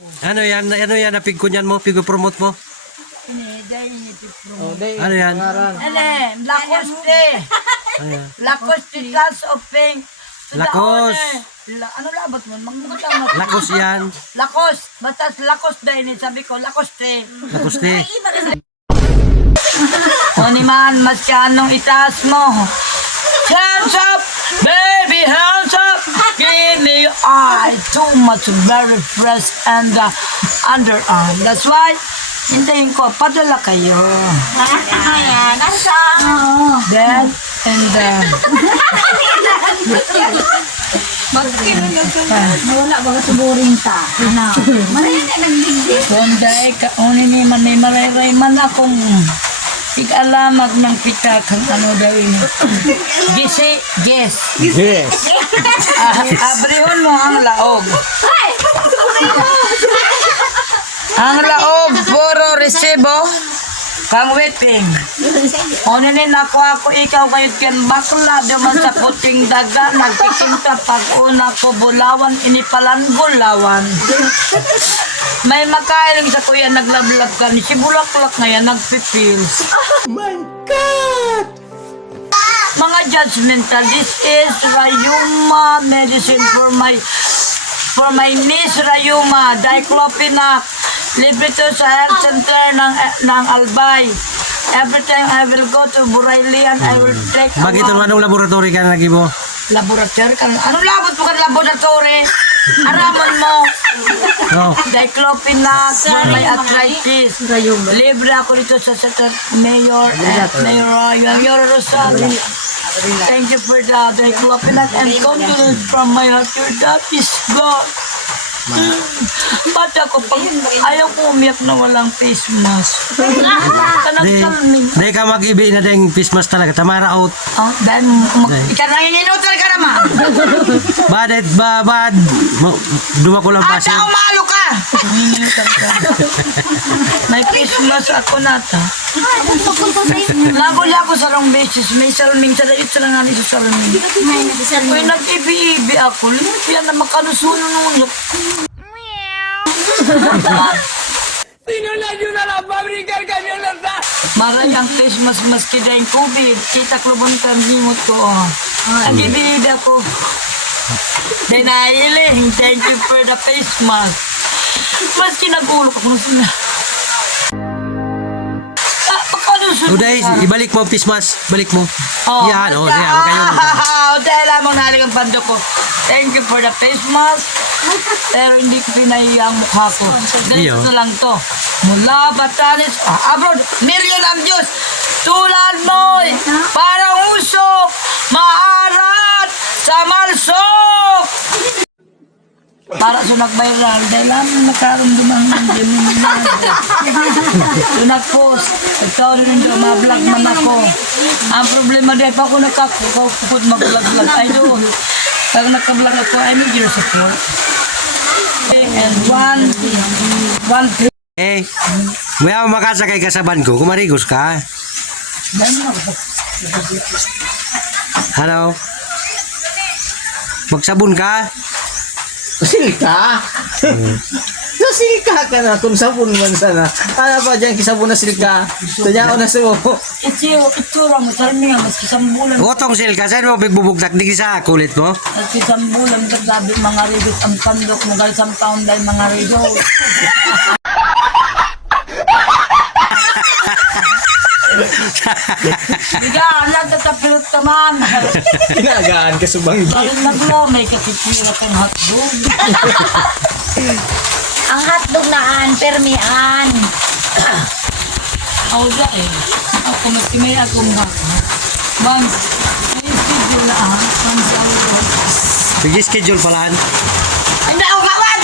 Ano yan? Ano yan? Napigkunyan mo? Pigo-promote mo? Ano yan? Lacoste. Ano yan? Lacoste class of pink. Lakos. Ano labot mo? Magmutama. Lakos yan. Lakos. Basta lakos din. Sabi ko, lakoste. Lakoste. O ni man, mas kanong itaas mo. Hands up, baby, hands up. Give me your eye. Too much very fresh and underarm. That's why, hintayin ko, padala kayo. Ano yan? Nasa? That and Wala ba ka suburin ta? Maraming na nagbigay. Sonday ka, unin ni man may maray man akong tig-alamag ng pita kang ano daw yun. Gisi, yes. Yes. Abrihon mo ang laog. Ang laog, puro resibo, kang waiting. Unin ako ikaw kayo ken bakla, duman sa puting daga, nagkikinta pag-una ko bulawan, inipalan bulawan. May makain sa kuya naglablab ka, si bulaklak ngayon nagpipils. My God! Mga judgmental, this is Rayuma medicine for my niece Rayuma, diclofenac, libre to sa health center ng Albay. Every time I will go to Buraylian, I will take Bakit ito anong laboratory ka na nagibo? laboratory. Anong labot mo ka laboratory? Aramon mo. No. Diclofenac for my arthritis. Libre ako dito sa Mayor Rosario. Thank you for the Diclofenac and condolence from my heart. Your dad is God. Ba't ako pag ayaw ko umiyak na walang face mask? Kanagsalming. Di ka mag-ibi na ding pismas talaga. Tamara out. Oh, dahil ikaw nanginginutal ka naman. Bad. Duma ko lang Ata, pasin. umalo ka! May face mask ako nata. Lago-lago sa rong beses. May salming. Sa dait sa lang sa salming. Uy, nag-ibi-ibi ako. Lumpian na makanusunununok. Sinulan nyo na lang, pabrikan ka nyo lang sa... Maray ang Christmas maski dahil COVID. Kita klubon ka limot ko. Oh. Nag-ibi-ibi ako. Dinahiling. Thank you for the face mask. Maski nag-ulok ako. Uday, ibalik mo ang pismas. Balik mo. Oh, Yan, oh, yan. Huwag kayo. dahil lamang naling ang pando ko. Thank you for the face mask. Pero hindi ko pinahiya ang mukha ko. Iyo. Ganito lang to. Mula Batanes, abroad, million ang Diyos. Tulad mo'y parang usok, maarat sa malsok. Para sa nag-viral, dahil lamang nakaramdaman ng Gemini. Nag-post, ito rin yung ma-vlog man ako. Ang problema dahil pa ako nakakukupod mag-vlog-vlog. I do. Pag naka-vlog ako, I need your support. And one, Eh, may ako makasakay ka sa van ko. Kumarigos ka. Hello? Magsabon ka? Silka? Nasilka ka na kung sabon man sana. Ano ba dyan kisabon na silka? Tanya ko na sumo. itsura mo, sarmi nga, maski sambulan. Otong sil ka. Saan mo pigbubugtak? Di sa kulit mo? Maski sambulan, sabi mga ridot ang pandok mo, galing sa taon dahil mga ridot. Biga, nagtatapilot naman. Kinagaan ka subanggi. Bakit naglo, may katipira kong hotdog. Ang hotdog naan, permian. Ako siya eh. Ako, maski may akong haka. Once, may schedule na once I will go. Sige schedule palaan. Ay, na ako kawan!